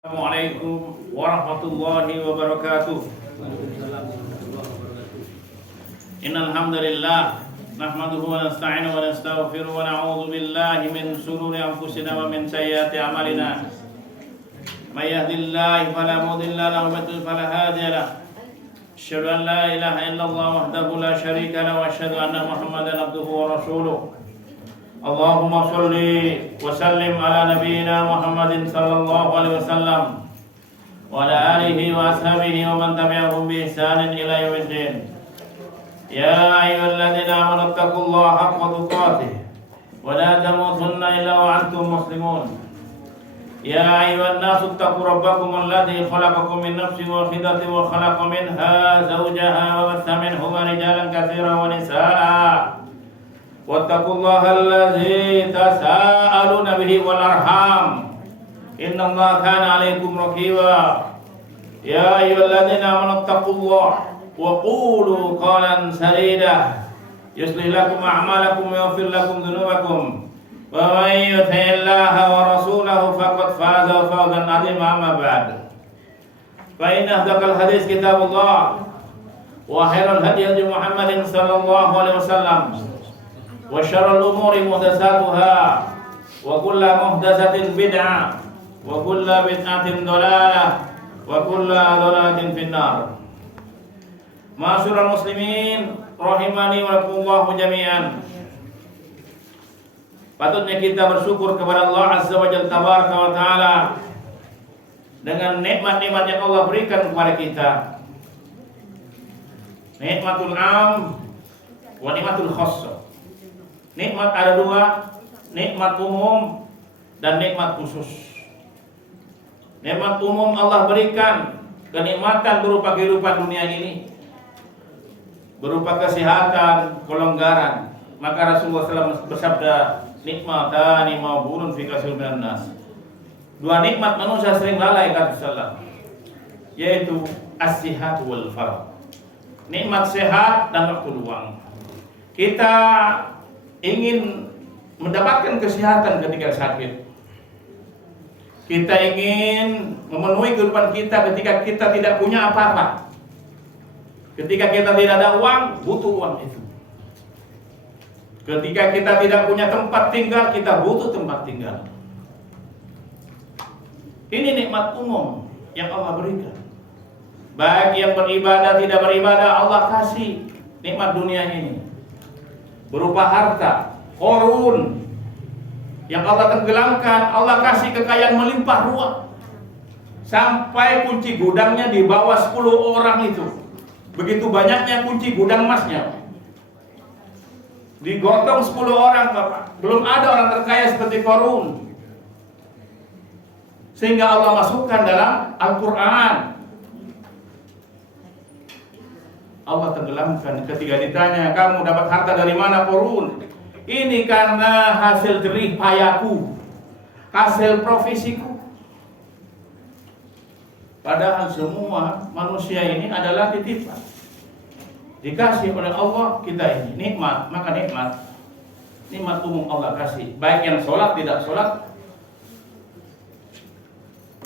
Assalamualaikum warahmatullahi wabarakatuh. Innal hamdalillah nahmaduhu wa nasta'inuhu wa nastaghfiruhu wa na'udzu billahi min shururi anfusina wa min sayyiati a'malina. May yahdihillahu fala mudilla lahu wa may yudlil fala hadiya lahu. Asyhadu an la ilaha illallah wahdahu la syarika lahu wa asyhadu anna Muhammadan abduhu wa rasuluh. Allahumma sholli wa sallim ala nabiyyina Muhammadin sallallahu alaihi wasallam wa ala alihi wa ashabihi wa man tabi'ahum bi ihsanin ila yaumiddin. Ya ayyuhalladzina amanu taqullaha haqqa tuqatih wa la tamutunna illa wa antum muslimun. Ya ayyuhan nasu taqu rabbakum alladzi khalaqakum min nafsin wahidatin wa khalaqa minha zawjaha wa batha minhuma rijalan katsiran wa nisaa'a. Wattaqullaha allazi tasaaluna bihi wal arham innallaha kana 'alaikum raqiba. Ya ayyuhalladzina amanu taqullaha wa qulu qawlan sadida yuslih lakum a'malakum wa yaghfir lakum dhunubakum wa may yuti'illaha wa rasulahu faqad faza fawzan 'azima. Amma ba'd, fa inna asdaqal hadits kitabullah wa khairal hadi hadi Muhammadin sallallahu alaihi wasallam wa syarrul umuri muhdatsatuha wa kullu muhdatsatin bid'ah wa kullu bid'atin dhalalah wa kullu dhalalatin finnar. Ma'asyiral muslimin rahimani wa rahimakumullah jami'an. Patutnya kita bersyukur kepada Allah Azza wa Jalla tabaraka wa taala dengan nikmat-nikmat yang Allah berikan kepada kita. Nikmatul 'am wa nikmatul khassah. Nikmat ada dua, nikmat umum dan nikmat khusus. Nikmat umum Allah berikan kenikmatan berupa kehidupan dunia ini, berupa kesehatan, kelonggaran. Maka Rasulullah SAW bersabda, nikmatani mawbunun fi katsir minan nas. Dua nikmat manusia sering lalai kata Rasulullah, yaitu as-sihat wal faragh. Nikmat sehat dan waktu luang. Kita ingin mendapatkan kesehatan ketika sakit. Kita ingin memenuhi kehidupan kita ketika kita tidak punya apa-apa. Ketika kita tidak ada uang, butuh uang itu. Ketika kita tidak punya tempat tinggal, kita butuh tempat tinggal. Ini nikmat umum yang Allah berikan. Baik yang beribadah, tidak beribadah, Allah kasih nikmat dunia ini berupa harta, korun yang Allah tenggelamkan. Allah kasih kekayaan melimpah ruah sampai kunci gudangnya di bawah 10 orang itu. Begitu banyaknya kunci gudang emasnya, digotong 10 orang Bapak. Belum ada orang terkaya seperti Qarun, sehingga Allah masukkan dalam Al-Quran. Allah tenggelamkan. Ketika ditanya, kamu dapat harta dari mana Qarun? Ini karena hasil jerih payahku, hasil profesiku. Padahal semua manusia ini adalah titipan, dikasih oleh Allah kita ini nikmat. Maka nikmat umum Allah kasih, baik yang sholat tidak sholat,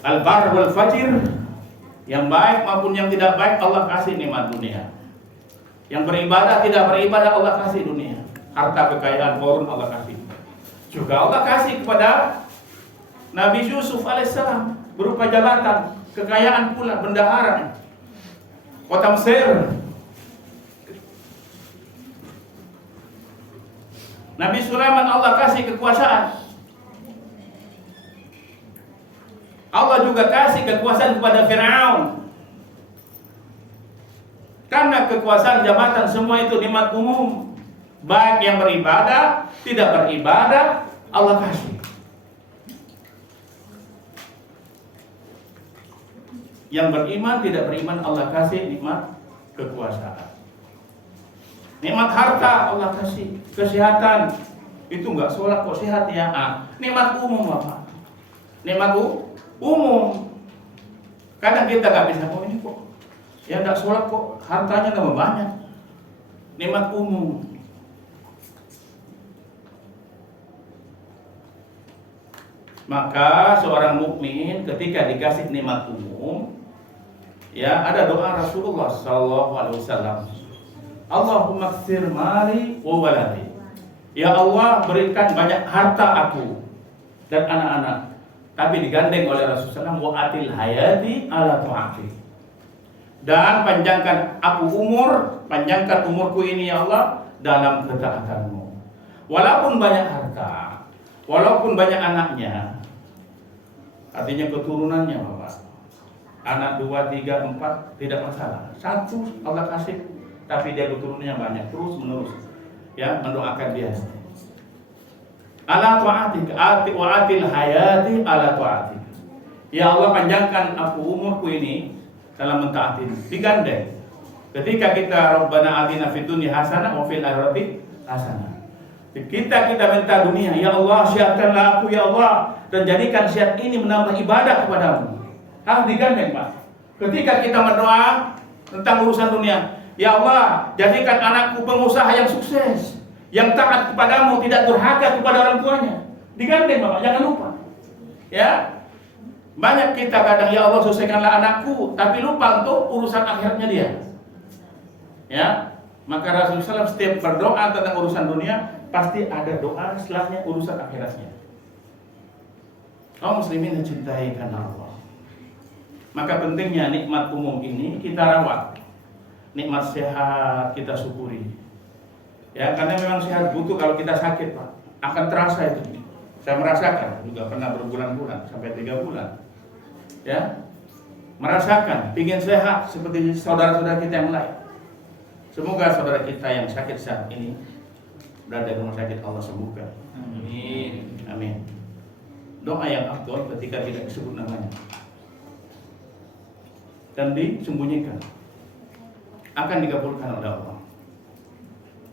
al-bar wal fajir, yang baik maupun yang tidak baik Allah kasih nikmat dunia. Yang beribadah tidak beribadah Allah kasih dunia. Harta kekayaan Qarun Allah kasih. Juga Allah kasih kepada Nabi Yusuf alaihissalam berupa jabatan, kekayaan pula, bendahara kota Mesir. Nabi Sulaiman Allah kasih kekuasaan. Allah juga kasih kekuasaan kepada Firaun. Karena kekuasaan, jabatan, semua itu nikmat umum. Baik yang beribadah, tidak beribadah, Allah kasih. Yang beriman, tidak beriman, Allah kasih nikmat kekuasaan. Nikmat harta Allah kasih. Kesehatan, itu enggak sholat kok sehat ya. Nikmat umum Bapak. Nikmat umum. Kadang kita enggak bisa, oh ini kok ya enggak sholat kok hartanya tambah banyak. Nikmat umum. Maka seorang mukmin ketika dikasih nikmat umum, ya ada doa Rasulullah sallallahu alaihi wasallam. Allahumma ktsir mali wa waladi. Ya Allah, berikan banyak harta aku dan anak-anak. Tapi digandeng oleh Rasulullah wa atil hayati ala ta'ati. Dan panjangkan aku umur, panjangkan umurku ini ya Allah dalam ketaatanmu. Walaupun banyak harta, walaupun banyak anaknya, artinya keturunannya Bapak. Anak 2, 3, 4 tidak masalah. Satu Allah kasih, tapi dia keturunannya banyak terus menerus. Ya, mendoakan dia. Ala ta'atik, wa atil hayati ala ta'atik. Ya Allah, panjangkan aku umurku ini dalam mentaati. Digandeng. Ketika kita Rabbana atina fid dunya hasanah wa fil akhirati hasanah. Kita minta dunia, ya Allah syiatkanlah aku ya Allah, dan jadikan syiat ini menambah ibadah kepadamu. Harus digandeng Pak. Ketika kita berdoa tentang urusan dunia, ya Allah jadikan anakku pengusaha yang sukses, yang taat kepadamu, tidak durhaka kepada orang tuanya. Digandeng Bapak, jangan lupa. Ya, banyak kita kadang ya Allah selesaikanlah anakku, tapi lupa untuk urusan akhiratnya dia. Ya, maka Rasulullah SAW setiap berdoa tentang urusan dunia pasti ada doa setelahnya urusan akhiratnya. Kaum muslimin dicintai karena Allah. Maka pentingnya nikmat umum ini kita rawat. Nikmat sehat kita syukuri. Ya, karena memang sehat butuh kalau kita sakit Pak. Akan terasa itu. Saya merasakan juga pernah berbulan-bulan sampai 3 bulan. Ya, merasakan, ingin sehat seperti saudara-saudara kita yang lain. Semoga saudara kita yang sakit saat ini berada di rumah sakit Allah sembuhkan. Amin. Amin. Doa yang afdal ketika tidak disebut namanya dan disembunyikan akan dikabulkan oleh Allah.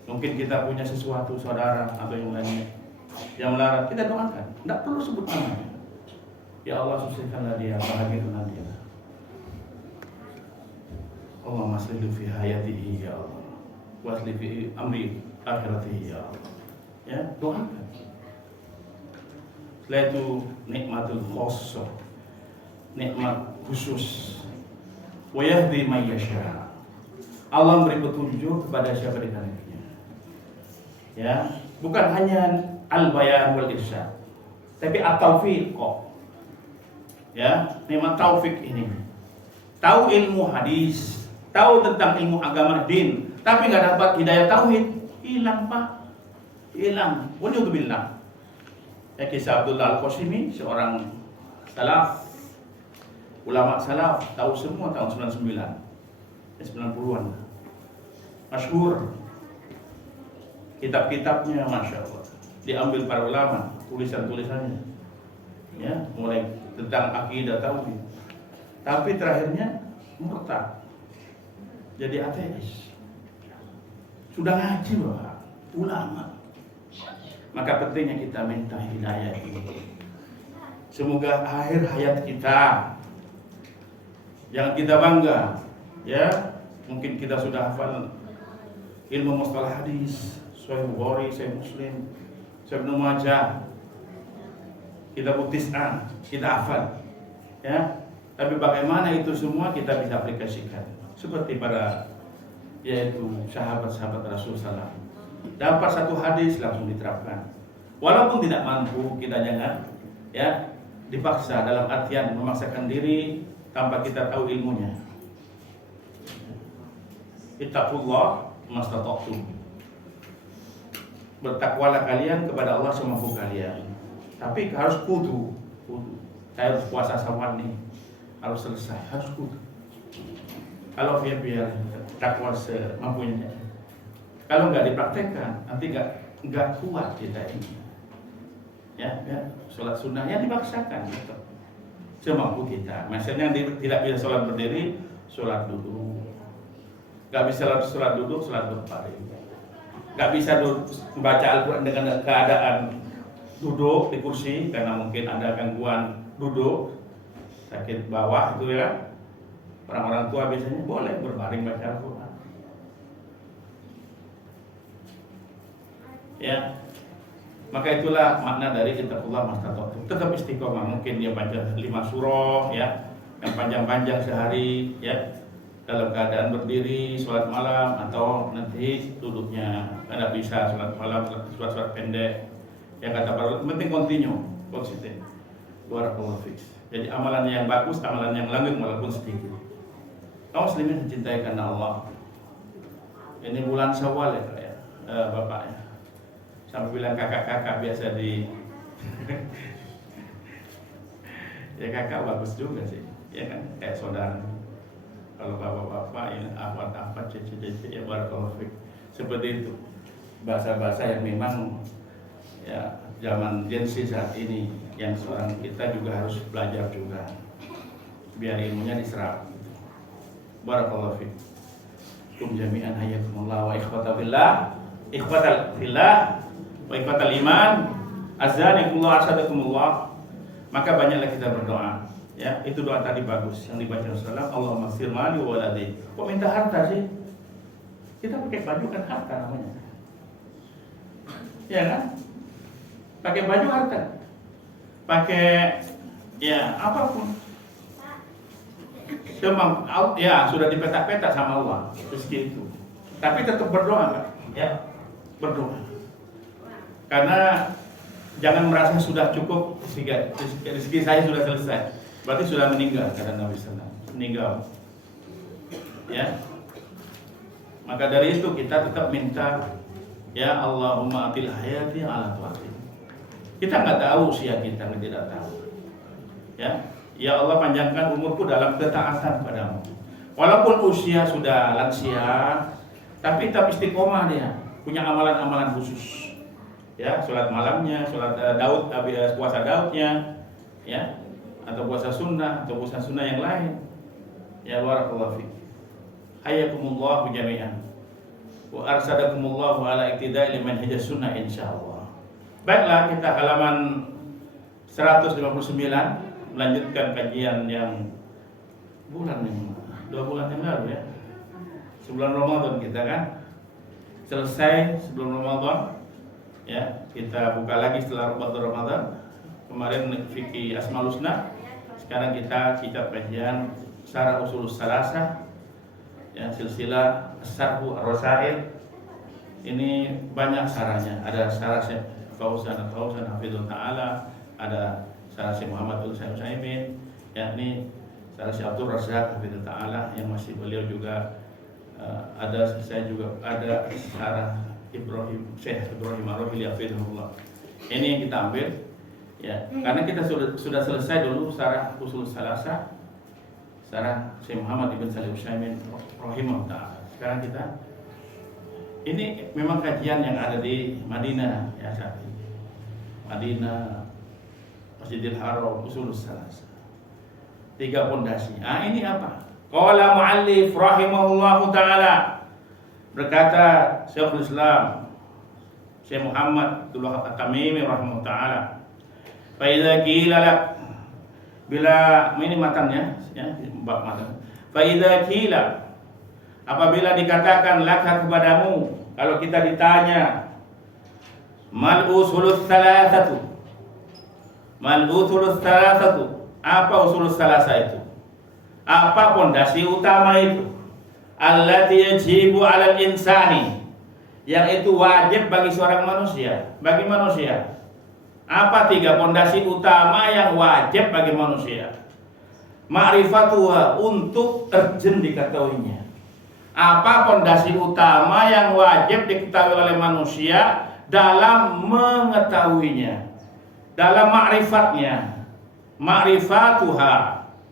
Mungkin kita punya sesuatu saudara atau yang lainnya yang melarat, kita doakan, tidak perlu sebut namanya. Ya Allah, sucikanlah dia, bahagiakanlah dia. Allah maslihu fi hayatihi ya Allah, wasli fi amri akhiratihi ya Allah. Ya, doakan. Setelah itu nikmatul khossah, nikmat khusus. Wa yahdi may yasha. Allah memberi petunjuk kepada siapa dikehendakinya. Ya, bukan hanya al-bayan wal irsyad, tapi at-taufiq. Ya, nikmat taufik ini. Tahu ilmu hadis, tahu tentang ilmu agama din, tapi nggak dapat hidayah tauhid, hilang Pak, hilang. Waliyubillah. Ya, kisah Abdullah Al-Qasimi, seorang salaf, ulama salaf, tahu semua tahun 99, 90-an, masyhur. Kitab-kitabnya Masya Allah diambil para ulama, tulisan-tulisannya, ya, mulai tentang akidah tauhid. Tapi terakhirnya murtad, jadi ateis. Sudah ngaji Bapak, ulama. Maka pentingnya kita minta hidayah ini. Semoga akhir hayat kita, jangan kita bangga, ya. Mungkin kita sudah hafal ilmu mustalah hadis, Sahih Bukhari, Sahih Muslim, Sahih Ibnu Majah, Kitabut Tis'ah, kita hafal, ya. Tapi bagaimana itu semua kita bisa aplikasikan seperti para yaitu sahabat-sahabat Rasulullah SAW. Dapat satu hadis langsung diterapkan. Walaupun tidak mampu, kita jangan ya dipaksa, dalam artian memaksakan diri tanpa kita tahu ilmunya. Ittaqullah mastata'tum. Bertakwalah kalian kepada Allah semampu kalian. Tapi harus kudu. Saya harus puasa sawan nih, harus selesai, harus kudu. Kalau biar takwa semampunya. Kalau nggak dipraktekkan, nanti nggak kuat kita ini. Ya, sholat sunnah yang dipaksakan gitu. Semampu kita. Misalnya tidak bisa sholat berdiri, sholat duduk. Nggak bisa sholat duduk, sholat berbaring. Nggak bisa membaca Al-Quran dengan keadaan duduk di kursi karena mungkin ada gangguan duduk, sakit bawah itu ya. Orang-orang tua biasanya boleh berbaring baca Al-Quran. Ya, Maka itulah makna dari ittaqullah mastata'tum. Tetap istiqomah. Mungkin dia baca 5 surah ya, yang panjang-panjang sehari ya, dalam keadaan berdiri sholat malam, atau nanti duduknya karena bisa sholat malam surat-surat pendek yang kata para ulama, penting konsisten. Barakallahu fiik. Jadi amalan yang bagus, amalan yang langgeng walaupun sedikit. Kaum muslimin dicintai karena Allah. Ini bulan Syawal ya, Kak, ya. Bapak ya. Sampai bilang kakak-kakak biasa di ya kakak bagus juga sih. Ya kan, kayak saudara. Kalau bapak-bapak ya apa cici-cici ya barakallahu fiik. Seperti itu. Bahasa-bahasa yang memang ya zaman Gen Z saat ini yang seorang kita juga harus belajar juga biar ilmunya diserap. Barakallahu fiik. Kum jami'an hayakumullah wa ikhwata billah, ikhwatal fillah wa ikhwatal iman, azanikumullah asadakumullah. Maka banyaklah kita berdoa. Ya, itu doa tadi bagus yang dibaca Rasulullah, Allahumma ighfir mali wa waladi. Kok minta harta sih? Kita pakai baju kan harta namanya. Ya kan? Pakai baju harta. Pakai ya apapun. Memang ya sudah dipetak-petak sama Allah rezeki itu. Tapi tetap berdoa kan? Ya, berdoa. Karena jangan merasa sudah cukup rezeki saya sudah selesai. Berarti sudah meninggal, kata Nabi sallallahu alaihi wasallam. Meninggal. Ya. Maka dari itu kita tetap minta, ya Allahumma atil hayati ala tu'ati. Kita nggak tahu usia kita, tidak tahu. Ya Allah panjangkan umurku dalam ketaatan padamu. Walaupun usia sudah lansia, tapi tetap istiqomah dia, punya amalan-amalan khusus. Ya, sholat malamnya, sholat Daud, puasa Daudnya, ya, atau puasa sunnah yang lain. Ya barakallahu fiik. Hayyakumullah jami'an. Wa arsadakumullah ala iktida'i liman hija sunnah insyaallah. Baiklah, kita halaman 159 melanjutkan kajian yang 2 bulan yang lalu ya. Sebelum Ramadan kita kan selesai sebelum Ramadan ya, kita buka lagi setelah Ramadan. Kemarin fikih Asmaul Husna, sekarang kita kitab kajian Syarah Ushul Salasah ya, silsilah Syarhu Ar-Rasail. Ini banyak syarahnya, ada syarah Syekh Fauzan Hafizul Ta'ala, ada syarah Syekh Muhammad Utsaimin, yakni syarah Syekh Abdul Razak Hafizul Ta'ala yang masih beliau juga saya juga ada syarah Syekh Ibrahim Ar-Ruhili Hafizahullah. Ini yang kita ambil ya, karena kita sudah selesai dulu syarah Ushul Salasah, syarah Syekh Muhammad Ibn Shalih Utsaimin rahimahullah. Sekarang kita ini memang kajian yang ada di Madinah ya, saat ini. Madinah, Masjidil Haram, Ushul Salasah. 3 pondasi. Ini apa? Qala mu'allif rahimahullahu ta'ala, berkata Syekhul Islam Syekh Muhammad Abdullah At-Tamimi rahimahullahu ta'ala, fa idza qila lak, bila ini matannya ya, bab matan. Fa idza qila, apabila dikatakan laka kepadamu, kalau kita ditanya mal usulus salasatu, apa usulus salasah itu? Apa pondasi utama itu? Allati yajibu 'alal insani, yang itu wajib bagi seorang manusia, bagi manusia. Apa 3 pondasi utama yang wajib bagi manusia? Ma'rifatuha, untuk urgent diketahuinya. Apa pondasi utama yang wajib diketahui oleh manusia dalam mengetahuinya, dalam ma'rifatnya? Ma'rifatuha,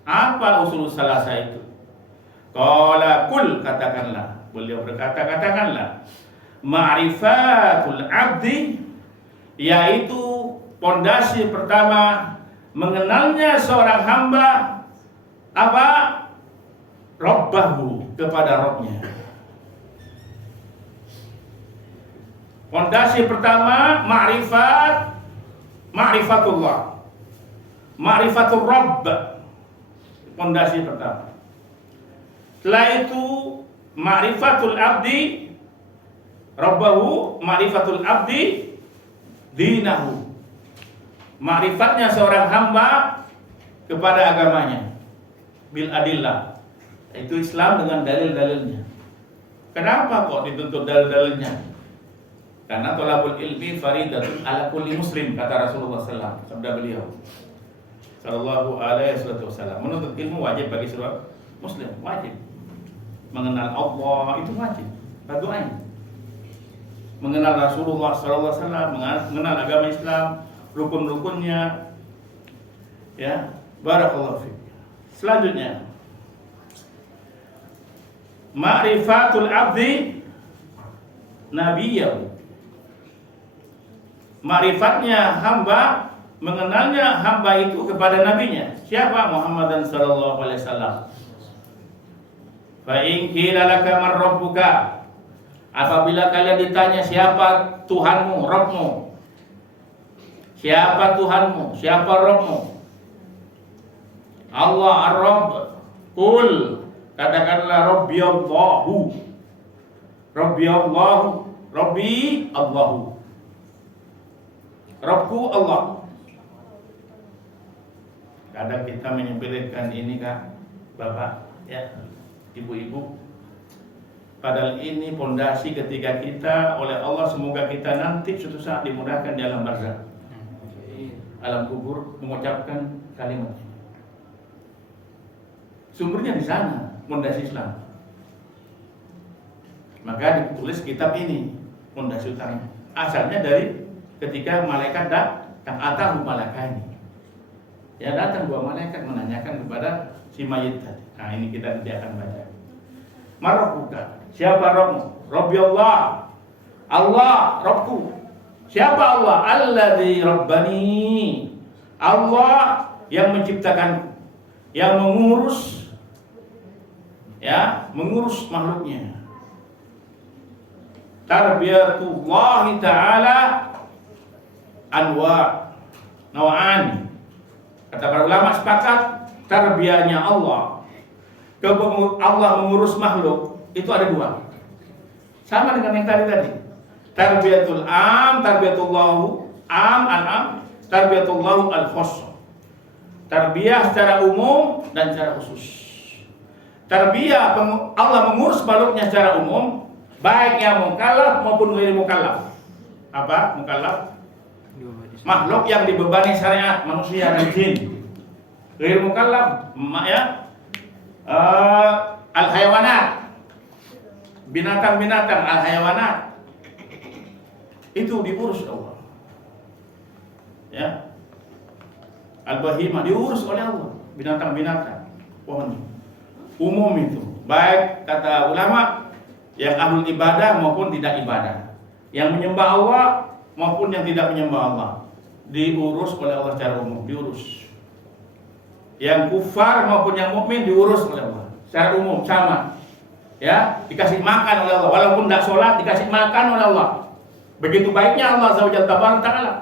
apa usul salasah itu? Qala kul, katakanlah, beliau berkata katakanlah, ma'rifatul abdi, yaitu pondasi pertama mengenalnya seorang hamba apa? Rabbahu, kepada Rabbnya. Pondasi pertama ma'rifatullah, ma'rifatul Rabb, pondasi pertama. Setelah itu ma'rifatul abdi Rabbahu, ma'rifatul abdi dinahu. Ma'rifatnya seorang hamba kepada agamanya bil adillah. Itu Islam dengan dalil-dalilnya. Kenapa kok dituntut dalil-dalilnya? Karena thalabul ilmi faridatun ala kulli muslim, kata Rasulullah SAW, sabda beliau sallallahu alaihi wasallam. Menuntut ilmu wajib bagi seorang muslim, wajib. Mengenal Allah itu wajib, fardu ain. Mengenal Rasulullah sallallahu alaihi wasallam, mengenal agama Islam, rukun-rukunnya. Ya, barakallahu fiik. Selanjutnya, ma'rifatul abdi nabiyahu. Ma'rifatnya hamba, mengenalnya hamba itu kepada nabinya. Siapa? Muhammadan sallallahu alaihi wasallam. Fa in qila laka man rabbuka, apabila kalian ditanya siapa Tuhanmu, Rabbmu, siapa Tuhanmu, siapa Rabbmu, Allah ar-Rabb, qul, katakanlah Rabbi Allahu, Rabbi Allahu, Rabbi Allahu, Rabbku Allah. Kadang kita menyepelekan ini, Kak, Bapak, ya, Ibu-ibu. Padahal ini pondasi ketika kita oleh Allah, semoga kita nanti suatu saat dimudahkan di alam barzakh, alam kubur, mengucapkan kalimat ini. Sumbernya di sana, pondasi Islam. Maka ditulis kitab ini, pondasi utama. Asalnya dari ketika malaikat datang, atahu malakani. Ya, datang dua malaikat menanyakan kepada si mayit tadi. Nah, ini kita nanti akan baca. Marabbuka, siapa Rabbmu? Rabbi Allah. Allah Rabbku. Siapa Allah? Alladzi rabbani. Allah yang menciptakan, yang mengurus, ya, mengurus makhluknya. Tarbiyatullah ta'ala anwa naw'an. Kata para ulama sepakat, tarbiyahnya Allah, Allah mengurus makhluk itu ada dua. Sama dengan yang tadi. Tarbiyatul am, tarbiyatullahu am, al-am, tarbiyatullahu al-khass. Tarbiyah secara umum dan secara khusus. Tarbiyah Allah mengurus makhluknya secara umum, baik yang mukallaf maupun ghairi mukallaf. Apa mukallaf? Makhluk yang dibebani syariat, manusia dan jin. Ghairi mukallaf, ya, al-hayawanat, binatang-binatang, al-hayawanat, itu diurus Allah. Ya, al-bahimah diurus oleh Allah, binatang-binatang, pohon umum itu, baik kata ulama yang ahlul ibadah maupun tidak ibadah, yang menyembah Allah maupun yang tidak menyembah Allah, diurus oleh Allah secara umum, diurus. Yang kufar maupun yang mukmin diurus oleh Allah secara umum, sama. Ya, dikasih makan oleh Allah, walaupun tidak sholat dikasih makan oleh Allah. Begitu baiknya Allah Azza wa Jalla Ta'ala.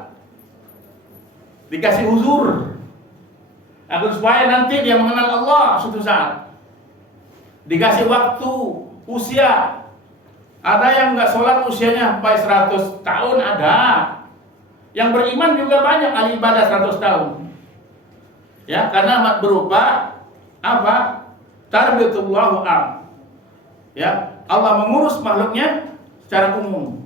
Dikasih uzur agar supaya nanti dia mengenal Allah suatu saat. Dikasih waktu, usia. Ada yang nggak sholat usianya sampai 100 tahun ada. Yang beriman juga banyak, ahli ibadah 100 tahun. Ya, karena berupa apa? Tarbiyatullahu am. Ya, Allah mengurus makhluknya secara umum.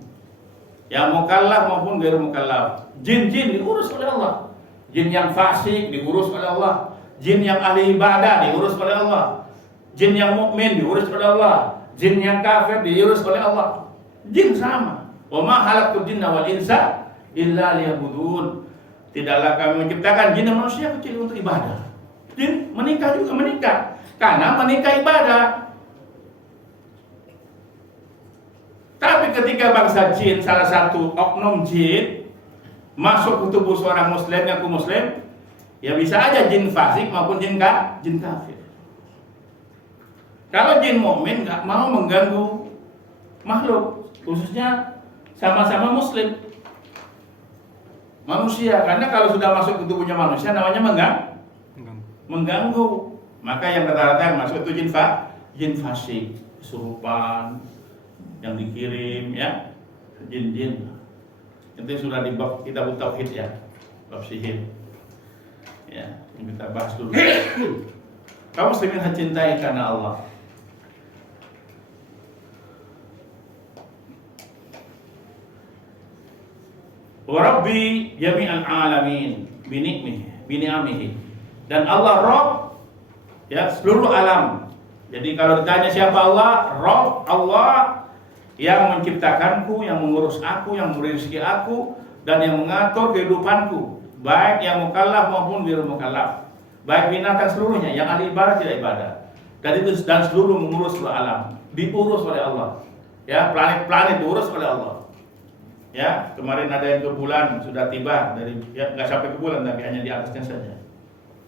Ya, mukallaf maupun ghairi mukallaf. Jin-jin diurus oleh Allah. Jin yang fasik diurus oleh Allah. Jin yang ahli ibadah diurus oleh Allah. Jin yang mukmin diurus oleh Allah. Jin yang kafir diurus oleh Allah. Jin sama. Wa ma khalaqtul jinna wal insa illa liya'budun. Tidaklah kami menciptakan jin dan manusia kecil untuk ibadah. Jin menikah juga menikah, karena menikah ibadah. Tapi ketika bangsa jin, salah satu oknum jin masuk ke tubuh seorang muslim, ngaku muslim, ya bisa aja jin fasik maupun jin kafir. Kalau jin mukmin nggak mau mengganggu makhluk, khususnya sama-sama muslim, manusia, karena kalau sudah masuk ke tubuhnya manusia namanya mengganggu. Maka yang rata-rata yang masuk itu jin fasik, kesurupan, yang dikirim, ya, jin-jin. Itu sudah di bab kitab tauhid ya, bab sihir. Ya, kita bahas dulu. Kaum muslimin cintai karena Allah. Wa rabbi jami'al alamin bini'amihi. Dan Allah Rabb ya seluruh alam. Jadi kalau ditanya siapa Allah, Rabb Allah yang menciptakanku, yang mengurus aku, yang memberi rezeki aku, dan yang mengatur kehidupanku, baik yang mukallaf maupun ghairu mukallaf, baik binatang seluruhnya, yang ahli ibadah tidak ibadah, dan seluruh mengurus seluruh alam, diurus oleh Allah. Ya, planet-planet diurus oleh Allah. Ya, kemarin ada yang ke bulan sudah tiba dari ya nggak sampai ke bulan tapi hanya di atasnya saja.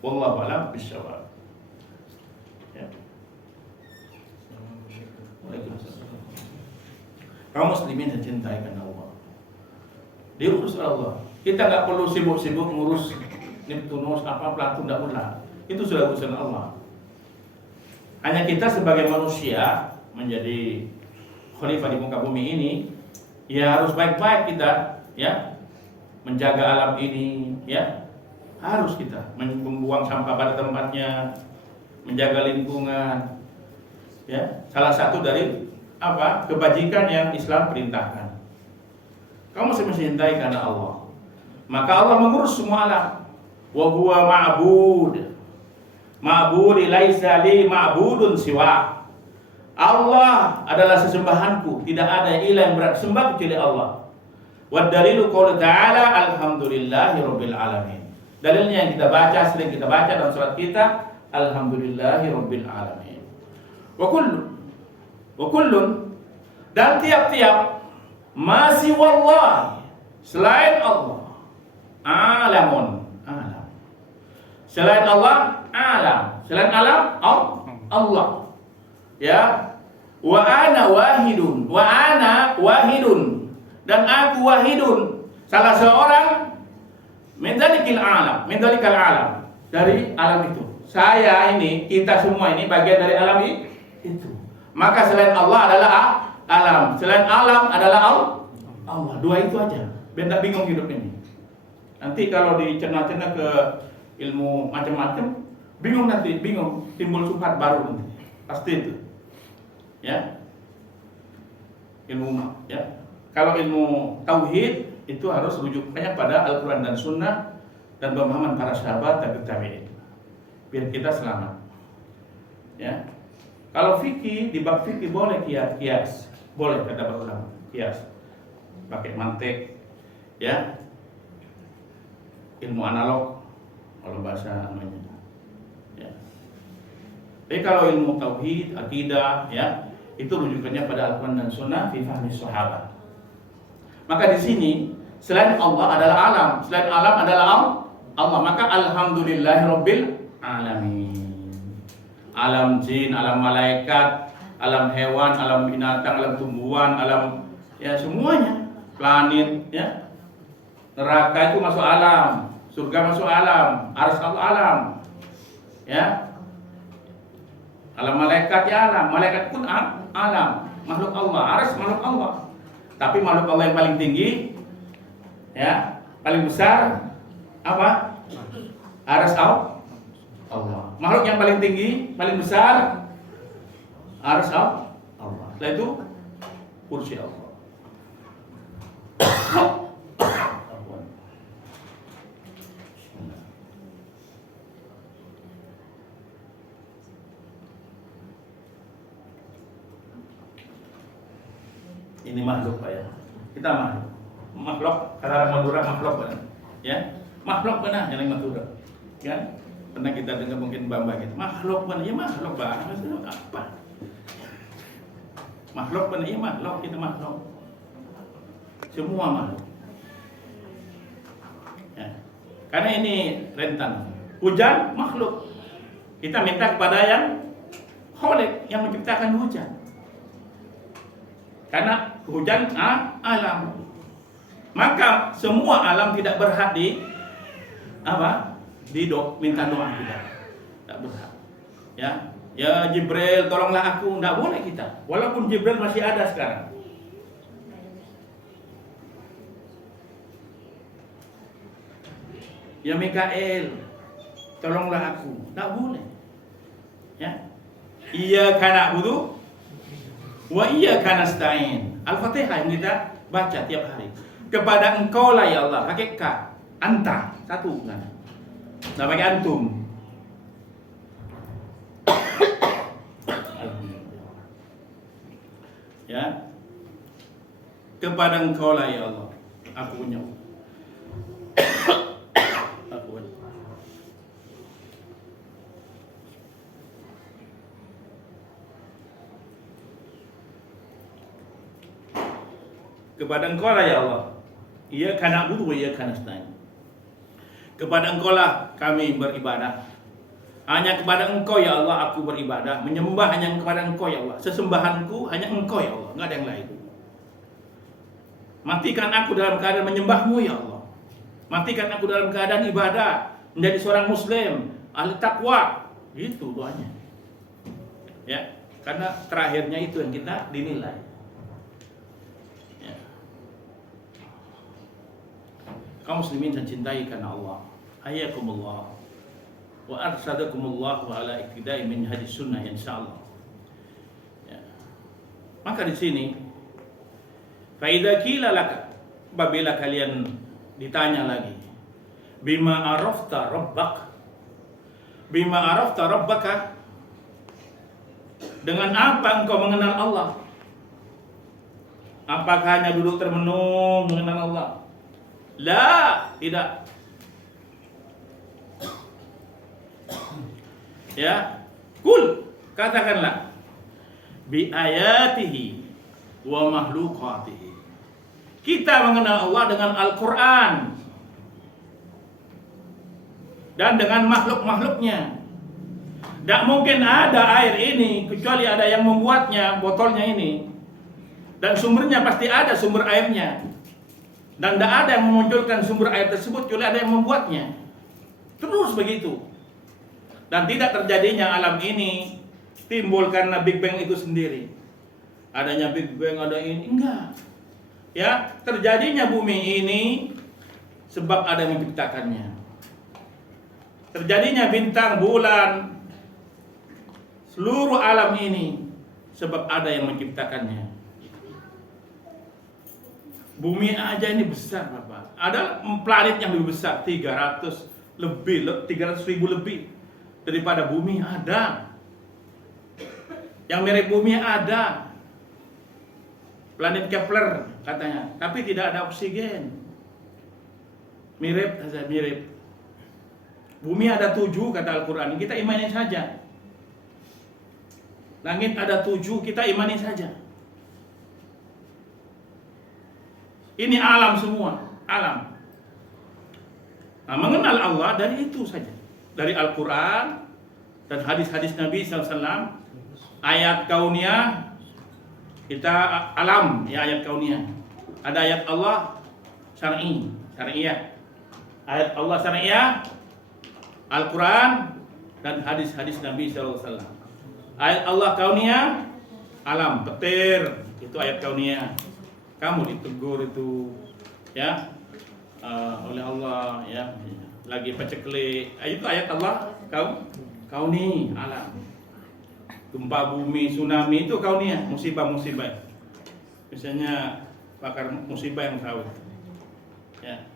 Wallahu a'lam bishawab. Ya. Waalaikumsalam. Kaum muslimin yang cintai karena Allah. Diurus oleh Allah. Kita nggak perlu sibuk-sibuk ngurus Neptunus apa Plato, tidak perlu. Itu sudah urusan Allah. Hanya kita sebagai manusia menjadi khalifah di muka bumi ini, ya harus baik-baik kita, ya, menjaga alam ini, ya, harus kita membuang sampah pada tempatnya, menjaga lingkungan, ya, salah satu dari apa kebajikan yang Islam perintahkan. Kamu mesti mencintai karena Allah, maka Allah mengurus semua alam. Wa huwa ma'bud laisa li ma'budun siwa. Allah adalah sesembahanku, tidak ada ilah yang berat sembah kecuali Allah. Wa dalilu qoul ta'ala alhamdulillahirabbil alamin. Dalilnya yang kita baca, sering kita baca dalam surat kita, alhamdulillahirabbil alamin. Wa kullun dan tiap-tiap masih wallahi selain Allah alam. Selain Allah alam, selain alam Allah. Ya, wa ana wahidun dan aku wahidun, salah seorang min dzalikal alam, dari alam itu. Saya ini, kita semua ini bagian dari alam itu. Maka selain Allah adalah alam, selain alam adalah Allah. Dua itu aja. Benda bingung hidup ini. Nanti kalau dicerna-cerna ke ilmu macam-macam, bingung, timbul subhat baru nanti. Pasti itu. Ya, ilmu ya. Kalau ilmu tauhid itu harus rujuknya pada Al-Quran dan Sunnah dan pemahaman para sahabat tabi'in, biar kita selamat. Ya, kalau fikih, di bab fikih boleh kias, boleh kata para ulama kias, pakai mantek, ya, ilmu analog kalau bahasa namanya. Ya. Tapi kalau ilmu tauhid, akidah, ya, itu rujukannya pada Al-Quran dan Sunnah fi fahmi sahabat. Maka di sini selain Allah adalah alam, selain alam adalah Allah. Maka alhamdulillahirabbil alamin. Alam jin, alam malaikat, alam hewan, alam binatang, alam tumbuhan, alam ya semuanya, planet, ya. Neraka itu masuk alam, surga masuk alam, arsy Allah alam. Ya. Alam malaikat ya alam, malaikat pun alam, makhluk Allah, arsy makhluk Allah. Tapi makhluk Allah yang paling tinggi, ya, paling besar apa? Arsy Allah. Makhluk yang paling tinggi, paling besar arsy Allah. Setelah itu kursi Allah. Ini makhluk Pak ya. Kita makhluk, kata orang Madura makhluk benar. Ya, makhluk benar yang Madura. Kan? Pernah kita dengar mungkin Bamba gitu. Makhluk benar, ya makhluk Pak. Maksudnya apa? Makhluk benar, ya makhluk, kita makhluk. Semua makhluk. Ya. Karena ini rentan. Hujan makhluk. Kita minta kepada yang Khaliq, yang menciptakan hujan. Karena hujan alam, maka semua alam tidak berhak minta doa kita, tidak berhak. Ya Jibril tolonglah aku, tidak boleh kita, walaupun Jibril masih ada sekarang. Ya Mikael, tolonglah aku. Tidak boleh. Ya. Iyyaka na'budu wa iyyaka nasta'in. Al-Fatihah yang kita baca tiap hari. Kepada Engkau lah ya Allah, pakai K. Anta, satu kan. Nah, pakai antum. Ya. Kepada Engkau lah ya Allah, aku punya. Kepada Engkau lah ya Allah. Iyyaka na'budu wa iyyaka nasta'in. Kepada Engkau lah kami beribadah. Hanya kepada Engkau ya Allah aku beribadah. Menyembah hanya kepada Engkau ya Allah. Sesembahanku hanya Engkau ya Allah, enggak ada yang lain. Matikan aku dalam keadaan menyembahmu ya Allah. Matikan aku dalam keadaan ibadah, menjadi seorang muslim, ahli takwa. Gitu doanya. Ya, karena terakhirnya itu yang kita dinilai. Kaum muslimin dan cintai karena Allah. Hayyakumullah wa arsadakumullah wa ala iktidai min hadis sunnah insyaallah. Ya. Maka di sini fa idza qila laka, apabila kalian ditanya lagi, bima arafta rabbak, bima arafta rabbaka, dengan apa engkau mengenal Allah? Apakah hanya duduk termenung mengenal Allah? La, tidak. Ya, kul, katakanlah bi ayatihi wa mahlukatihi. Kita mengenal Allah dengan Al-Quran dan dengan makhluk-makhluknya. Tidak mungkin ada air ini kecuali ada yang membuatnya, botolnya ini. Dan sumbernya pasti ada sumber airnya. Dan tidak ada yang memunculkan sumber air tersebut kecuali ada yang membuatnya. Terus begitu. Dan tidak terjadinya alam ini timbul karena Big Bang itu sendiri. Adanya Big Bang, ada ini, enggak. Ya, terjadinya bumi ini sebab ada yang menciptakannya. Terjadinya bintang, bulan, seluruh alam ini sebab ada yang menciptakannya. Bumi aja ini besar, Bapak. Ada planet yang lebih besar, 300 ribu lebih daripada bumi ada. Yang mirip bumi ada. Planet Kepler katanya, tapi tidak ada oksigen. Mirip saja, mirip. Bumi ada 7 kata Al-Quran, kita imani saja. Langit ada 7, kita imani saja. Ini alam semua, alam. Nah, mengenal Allah dari itu saja. Dari Al-Quran dan hadis-hadis Nabi SAW. Ayat kauniyah, kita alam, ya ayat kauniyah. Ada ayat Allah syar'iyah. Ayat Allah syar'iyah, Al-Quran dan hadis-hadis Nabi SAW. Ayat Allah kauniyah, alam, petir, itu ayat kauniyah. Kamu ditegur itu ya oleh Allah ya, lagi paceklik. Itu ayat Allah kauni, alam. Gempa bumi, tsunami itu kauniyah, musibah-musibah. Misalnya bakar musibah yang sawit. Ya.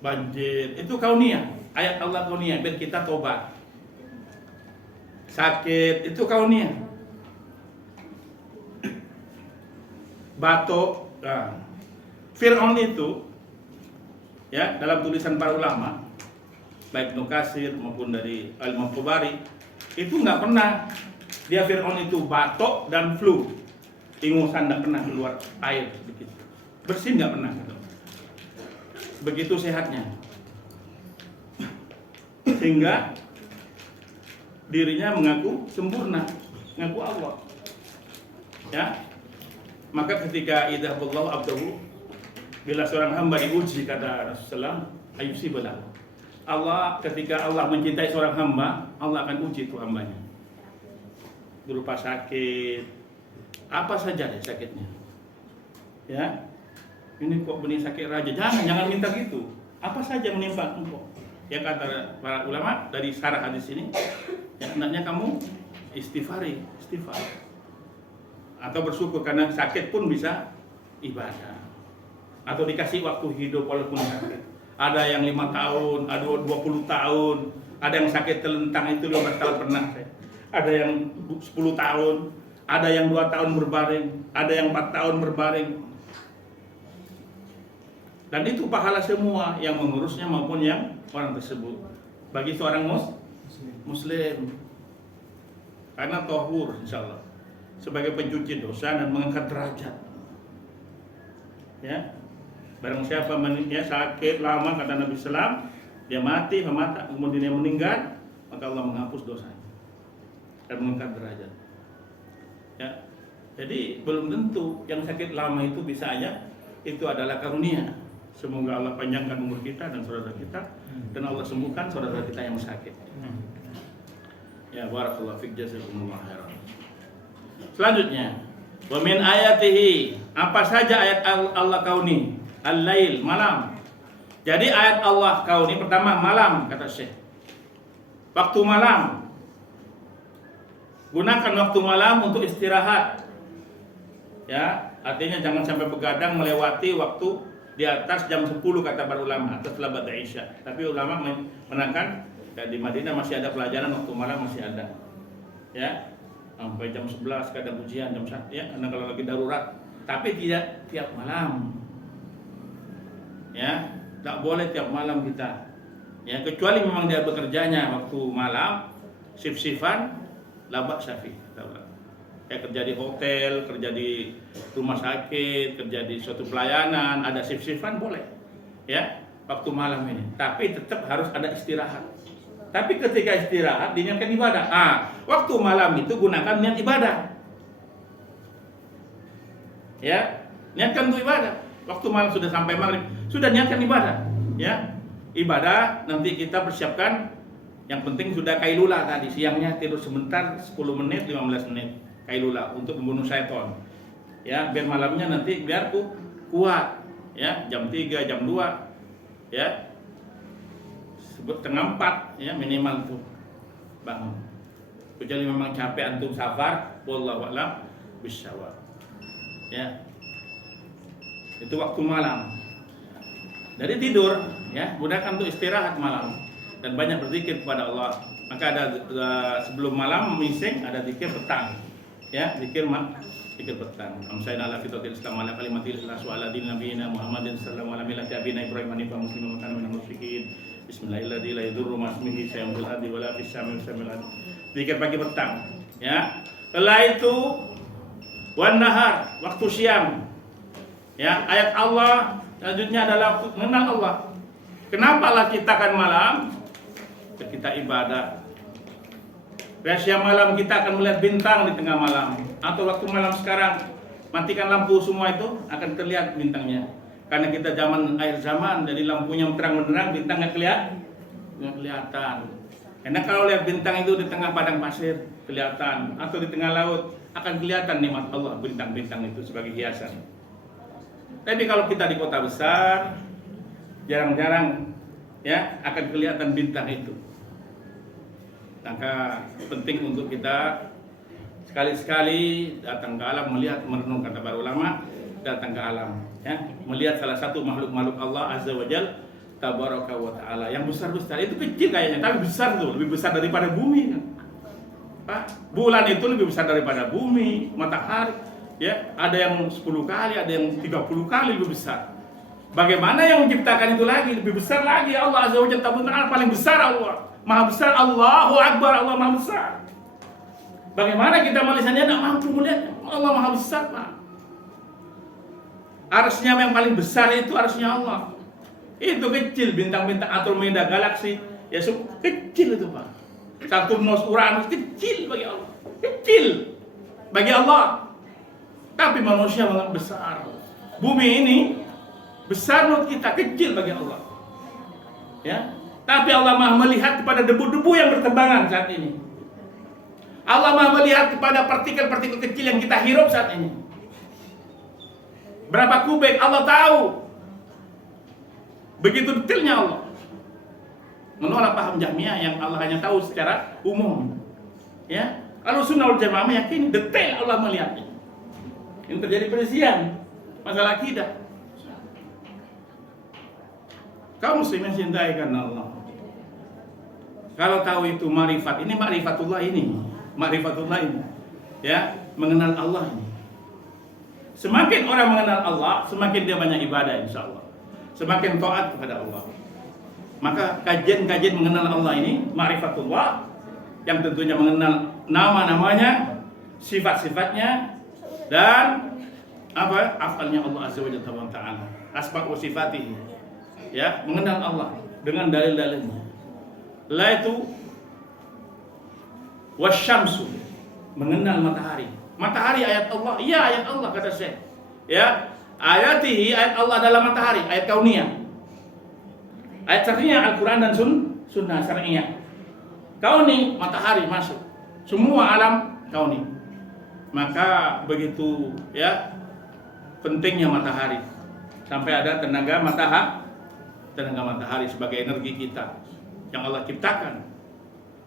Banjir, itu kauniyah, ayat Allah kauniyah biar kita tobat. Sakit, itu kauniyah. Batuk, nah, Fir'aun itu ya, dalam tulisan para ulama baik Nukasir maupun dari Al-Maqbari itu nggak pernah dia Fir'aun itu batuk dan flu, ingusan, nggak pernah keluar air sedikit, bersin nggak pernah, begitu sehatnya, sehingga dirinya mengaku sempurna, mengaku Allah ya. Maka ketika idzaballahu abdahu, bila seorang hamba diuji, kata Rasulullah, ayusibalah. Allah, ketika Allah mencintai seorang hamba, Allah akan uji itu hambanya. Berupa sakit, apa saja deh sakitnya. Ya. Ini kok benih sakit raja, jangan minta gitu. Apa saja menimpa engkau? Ya kata para ulama dari syarah hadis ini, ya hendaknya kamu istighfar, atau bersyukur karena sakit pun bisa ibadah, atau dikasih waktu hidup walaupun sakit. Ada yang 5 tahun, ada 20 tahun, ada yang sakit telentang itu 15 tahun pernah saya. Ada yang 10 tahun, ada yang 2 tahun berbaring, ada yang 4 tahun berbaring. Dan itu pahala semua yang mengurusnya maupun yang orang tersebut bagi seorang muslim. Karena tahur insyaallah sebagai pencuci dosa dan mengangkat derajat. Ya. Barang siapa sakit lama kata Nabi sallam, dia mati kemudian dia meninggal, maka Allah menghapus dosanya dan mengangkat derajat. Ya. Jadi belum tentu yang sakit lama itu bisa aja itu adalah karunia. Semoga Allah panjangkan umur kita dan saudara kita, dan Allah sembuhkan saudara kita yang sakit. Ya barakallahu fik, jazakumullah khairan. Selanjutnya, wa min ayatihi, apa saja ayat Allah kauni? Al-lail, malam. Jadi ayat Allah kauni pertama malam, kata Syekh. Waktu malam. Gunakan waktu malam untuk istirahat. Ya, artinya jangan sampai begadang melewati waktu di atas jam 10 kata para ulama atau setelah ba'da Isya. Tapi ulama menekan ya, di Madinah masih ada pelajaran waktu malam, masih ada. Ya. Sampai jam 11 kadang ujian jam 1 ya, karena kalau lagi darurat. Tapi tidak tiap malam. Ya, tak boleh tiap malam kita. Ya, kecuali memang dia bekerjanya waktu malam, shift-shiftan, labak syafi. Ya, kerja di hotel, kerja di rumah sakit, kerja di suatu pelayanan, ada shift-shiftan boleh. Ya, waktu malam ini. Tapi tetap harus ada istirahat. Tapi ketika istirahat diniatkan ibadah. Waktu malam itu gunakan niat ibadah. Ya, niatkan untuk ibadah. Waktu malam sudah sampai maghrib, sudah niatkan ibadah. Ya, ibadah nanti kita persiapkan. Yang penting sudah kailula tadi, siangnya tidur sebentar 10 menit, 15 menit. Kailula untuk membunuh syaitan. Ya, biar malamnya nanti biar kuat. Ya, jam 3, jam 2. Ya. Setengah 4 ya minimal tuh bangun. Kecuali memang capek antum safar, wallahu a'lam bishawab. Ya. Itu waktu malam. Dari tidur ya, gunakan untuk istirahat malam dan banyak berzikir kepada Allah. Maka ada sebelum malam memising ada zikir petang. Ya, zikir petang. Amsayna ala fitatil Islam ala kalimatil ikhlas wa ala din nabiyina Muhammadin sallallahu alaihi wa ala Ibrahim hanifan musliman wa kana minal musyrikin. Bismillahirrahmanirrahim. La yadurru ma ismihi syai'un fil ardi wa la fis samai samil ardi. Zikir pagi petang, ya. Setelah itu wan nahar, waktu siang. Ya, ayat Allah selanjutnya adalah waktu mengenal Allah. Kenapa lah kita kan malam? Kita ibadah. Rahasia malam kita akan melihat bintang di tengah malam. Atau waktu malam sekarang matikan lampu semua itu akan terlihat bintangnya. Karena kita akhir zaman, jadi lampunya terang benderang, bintang nggak kelihatan. Karena kalau lihat bintang itu di tengah padang pasir kelihatan, atau di tengah laut akan kelihatan nikmat Allah, bintang-bintang itu sebagai hiasan. Tapi kalau kita di kota besar, jarang-jarang ya akan kelihatan bintang itu. Maka penting untuk kita sekali-sekali datang ke alam, melihat, merenung, kata para ulama, datang ke alam, ya, melihat salah satu makhluk-makhluk Allah Azza wa Jal, Tabaraka wa Ta'ala, yang besar-besar. Itu kecil kayaknya, tapi besar tuh, lebih besar daripada bumi kan? Bulan itu lebih besar daripada bumi, matahari, ya, ada yang 10 kali, ada yang 30 kali lebih besar. Bagaimana yang menciptakan itu lagi, lebih besar lagi? Allah Azza wa Jalla paling besar Allah. Maha besar, Allahu Akbar, Allah Maha besar. Bagaimana kita melihatnya tidak mampu melihat Allah Maha besar, Pak. Arsy-Nya yang paling besar itu arsy-Nya Allah. Itu kecil, bintang-bintang Andromeda, galaksi, ya kecil itu, Pak. Saturnus, Uranus kecil bagi Allah. Kecil bagi Allah. Tapi manusia sangat besar. Bumi ini besar menurut kita, kecil bagi Allah. Ya. Tapi Allah Maha melihat kepada debu-debu yang berterbangan saat ini. Allah Maha melihat kepada partikel-partikel kecil yang kita hirup saat ini. Berapa kubik Allah tahu. Begitu detailnya Allah. Menolak paham Jahmiyah yang Allah hanya tahu secara umum. Ya, kalau Sunnah wal Jamaah meyakini detail Allah melihatnya. Ini terjadi perselisihan masalah akidah. Kaum muslimin cintai karena Allah. Kalau tahu itu marifat, ini marifatullah ini. Marifatullah ini. Ya, mengenal Allah ini. Semakin orang mengenal Allah, semakin dia banyak ibadah insya Allah. Semakin taat kepada Allah. Maka kajian-kajian mengenal Allah ini, marifatullah, yang tentunya mengenal nama-namanya, sifat-sifatnya, dan afalnya Allah Azza wa Jalla, asma' wa sifatihi. Ya, mengenal Allah dengan dalil-dalilnya. La itu wasyamsu, mengenal matahari. Matahari ayat Allah, iya ayat Allah kata Syekh. Ya, ayatihi, ayat Allah adalah matahari, ayat kauniyah. Ayat syar'iyah Al-Quran dan sunnah syar'iyah. Kauni, matahari masuk. Semua alam kauni. Maka begitu ya pentingnya matahari. Sampai ada tenaga matahari sebagai energi kita yang Allah ciptakan.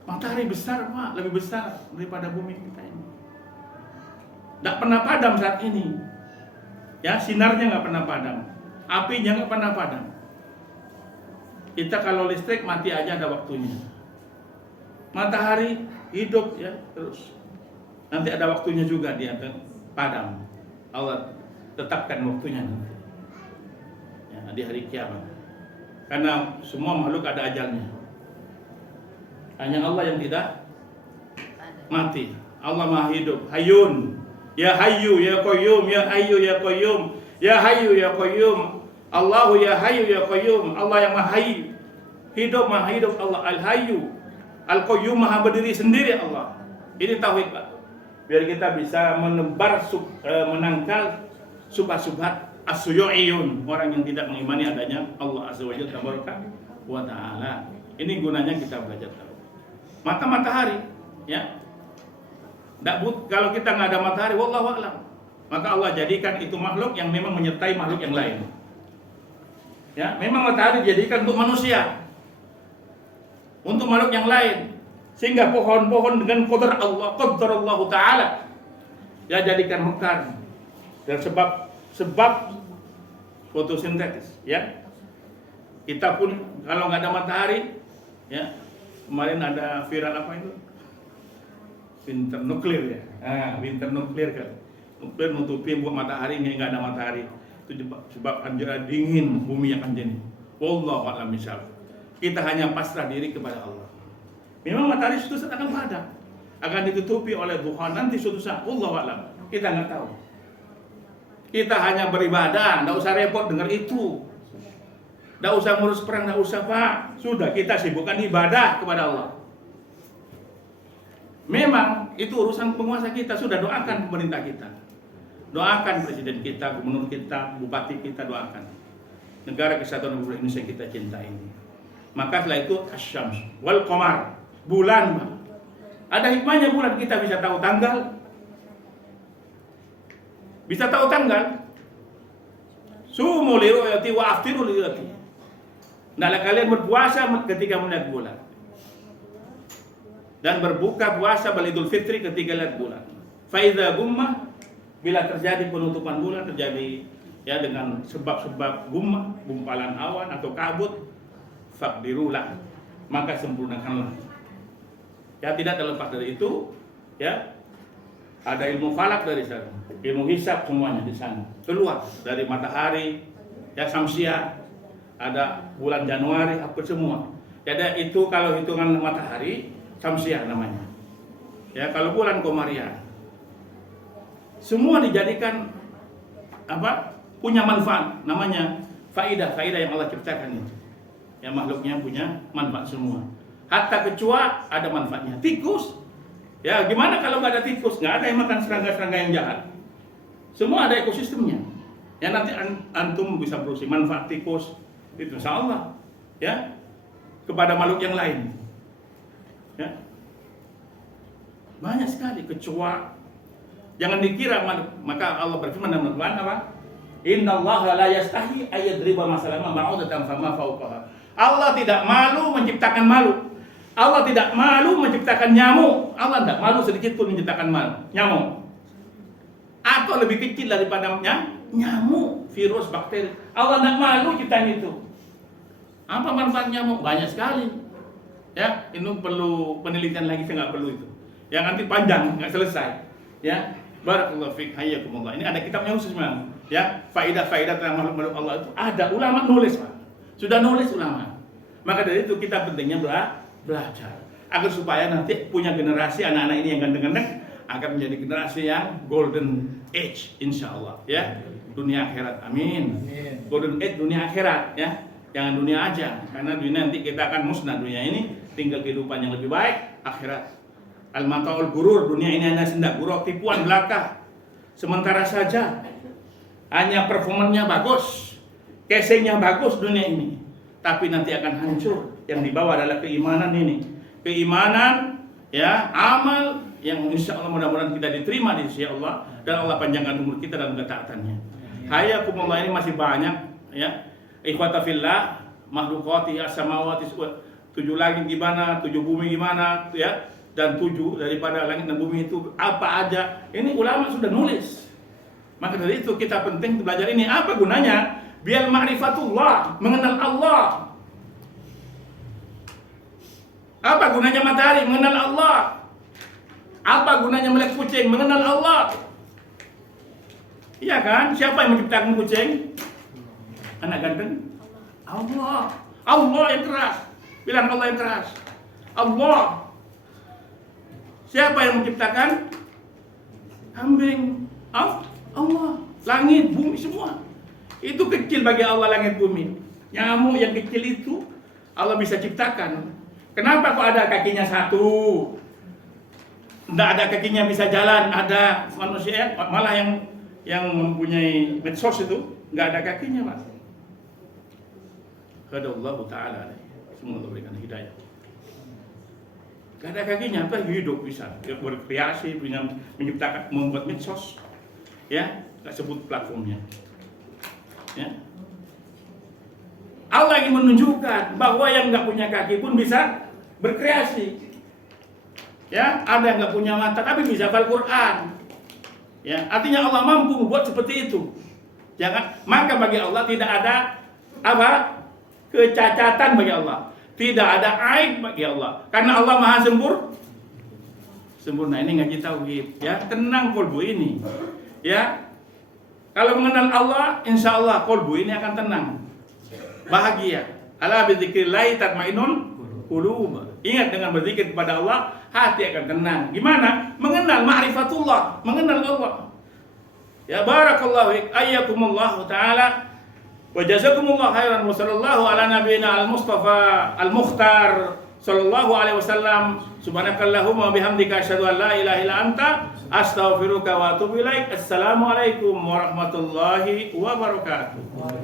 Matahari besar, Pak, lebih besar daripada bumi kita ini. Tidak pernah padam saat ini. Ya, sinarnya nggak pernah padam, apinya nggak pernah padam. Kita kalau listrik mati aja ada waktunya. Matahari hidup ya terus. Nanti ada waktunya juga dia padam. Allah tetapkan waktunya nanti. Ya, di hari kiamat. Karena semua makhluk ada ajalnya. Hanya Allah yang tidak mati. Allah Maha hidup. Hayyun. Ya Hayyu ya Qayyum, ya Hayyu ya Qayyum, ya Hayyu ya Qayyum. Allahu ya Hayyu ya Qayyum. Allah yang Maha Hayyu. Hidup Maha hidup Allah Al-Hayyu. Al-Qayyum Maha berdiri sendiri Allah. Ini tauhid, Pak. Biar kita bisa menangkal subhat-subhat as-suyu'iyun, orang yang tidak mengimani adanya Allah Azza wa Jalla Ta'ala. Ini gunanya kita belajar tahu. Maka matahari, ya. Kalau kita nggak ada matahari, wallahu a'lam. Maka Allah jadikan itu makhluk yang memang menyertai makhluk yang lain. Ya, memang matahari dijadikan untuk manusia, untuk makhluk yang lain. Sehingga pohon-pohon dengan qadar Allah Ta'ala ya jadikan mekar. Dan sebab fotosintesis, ya. Kita pun kalau nggak ada matahari, ya. Kemarin ada viral apa itu? Winter nuklir ya. Winter nuklir kan. Nuklir nutupi buat matahari, ini nggak ada matahari. Itu sebab anjir dingin bumi yang anjir. Wallahu a'lam bishawab. Kita hanya pasrah diri kepada Allah. Memang matahari suatu saat akan padam, akan ditutupi oleh duha nanti suatu saat. Wallahu a'lam. Kita nggak tahu. Kita hanya beribadah, nggak usah repot dengar itu. Nggak usah ngurus perang, nggak usah, Pak. Sudah kita sibukkan ibadah kepada Allah. Memang itu urusan penguasa kita. Sudah doakan pemerintah kita, doakan presiden kita, gubernur kita, bupati kita, doakan negara kesatuan Republik Indonesia yang kita cintai ini. Maka setelah itu asyams wal qamar, bulan, Pak. Ada hikmahnya bulan, kita bisa tahu tanggal. Bisa tahu tanggal. Sumu li ru'yati wa aftiru li ru'yati. Hendaklah kalian berpuasa ketika melihat bulan. Dan berbuka puasa Idul Fitri ketika lihat bulan. Fa idza gummah, bila terjadi penutupan bulan, terjadi ya dengan sebab-sebab gummah, gumpalan awan atau kabut, faqdirulah, maka sempurnakanlah. Ya, tidak terlepas dari itu, ya. Ada ilmu falak dari sana, ilmu hisab semuanya di sana. Keluar dari matahari, ya samsiah, ada bulan Januari, apa semua. Jadi itu kalau hitungan matahari, samsiah namanya. Ya, kalau bulan Komariah. Semua dijadikan apa? Punya manfaat, namanya faidah yang Allah ciptakan itu. Ya, makhluknya punya manfaat semua. Hatta kecoa ada manfaatnya. Tikus, ya gimana kalau nggak ada tikus? Nggak ada yang makan serangga-serangga yang jahat. Semua ada ekosistemnya. Ya, nanti antum bisa berusaha manfaat tikus itu, insya Allah, ya, kepada makhluk yang lain. Ya, banyak sekali kecoa. Jangan dikira, maka Allah berfirman dalam Al-Quran apa? Innallaha la yastahi ayyadriba masalan ma'udatan fama fawqaha. Allah tidak malu menciptakan malu. Allah tidak malu menciptakan nyamuk. Allah tidak malu sedikit pun menciptakan nyamuk. Atau lebih kecil daripada nyamuk, virus, bakteri. Allah tidak malu ciptaan itu. Apa manfaat nyamuk? Banyak sekali. Ya, ini perlu penelitian lagi, saya nggak perlu itu. Yang nanti panjang, nggak selesai. Ya, barakallahu fiik, hayyakumullah. Ini ada kitabnya khusus memang. Ya, faidah-faidah tentang makhluk-makhluk Allah itu ada, ulama nulis, Pak. Sudah nulis ulama. Maka dari itu kita pentingnya belajar agar supaya nanti punya generasi anak-anak ini yang ganteng-ganteng akan menjadi generasi yang golden age, insya Allah. Ya, dunia akhirat, amin. Golden age dunia akhirat, ya. Jangan dunia aja, karena dunia nanti kita akan musnah. Dunia ini tinggal kehidupan yang lebih baik, akhirat. Al-mataul gurur, dunia ini hanya sendak gurur, tipuan belaka. Sementara saja, hanya performanya bagus, casingnya bagus dunia ini, tapi nanti akan hancur. Yang dibawa adalah keimanan ini, keimanan, ya, amal yang insya Allah mudah-mudahan kita diterima di sisi Allah dan Allah panjangkan umur kita dalam ketaatannya. Hayakumullah, ini masih banyak, ya. Ikhwata fillah, makhlukati as-samawati, 7 langit gimana, 7 bumi gimana, ya, dan 7 daripada langit dan bumi itu apa aja. Ini ulama sudah nulis. Maka dari itu kita penting belajar ini. Apa gunanya? Biar ma'rifatullah, mengenal Allah. Apa gunanya matahari? Mengenal Allah. Apa gunanya melihat kucing? Mengenal Allah. Iya kan? Siapa yang menciptakan kucing? Anak ganteng? Allah. Allah yang keras. Bilang Allah yang keras. Allah. Siapa yang menciptakan? Kambing. Allah. Langit, bumi, semua. Itu kecil bagi Allah, langit, bumi. Nyamuk yang kecil itu Allah bisa ciptakan. Kenapa kok ada kakinya satu? Tidak ada kakinya bisa jalan. Ada manusia malah yang mempunyai medsos itu nggak ada kakinya, Mas. Hadallahu ta'ala. Semoga berikan hidayah. Gak ada kakinya, apa hidup bisa berkreasi, punya menciptakan, membuat medsos, ya, gak sebut platformnya, ya. Allah ingin menunjukkan bahwa yang gak punya kaki pun bisa berkreasi, ya. Ada yang gak punya mata tapi bisa hafal Quran, ya. Artinya Allah mampu membuat seperti itu, ya kan? Maka bagi Allah tidak ada apa kecacatan bagi Allah. Tidak ada aib bagi Allah, karena Allah maha sempurna. Ini ngaji tauhid, ya. Tenang kolbu ini, ya. Kalau mengenal Allah, insya Allah kolbu ini akan tenang, bahagia. Ala bidzikrillah tatmainnul qulub. Ingat, dengan berzikir kepada Allah, hati akan tenang. Gimana? Mengenal ma'rifatullah, mengenal Allah. Ya, barakallahu fiik, ayyakumullah taala. Wa jazakumullah khairan wa sallallahu ala nabiyyina al-mustafa al-mukhtar sallallahu alaihi wasallam. Subhanakallahumma wa bihamdika asyhadu an la ilaha illa anta astaghfiruka wa atubu ilaik. Assalamualaikum warahmatullahi wabarakatuh.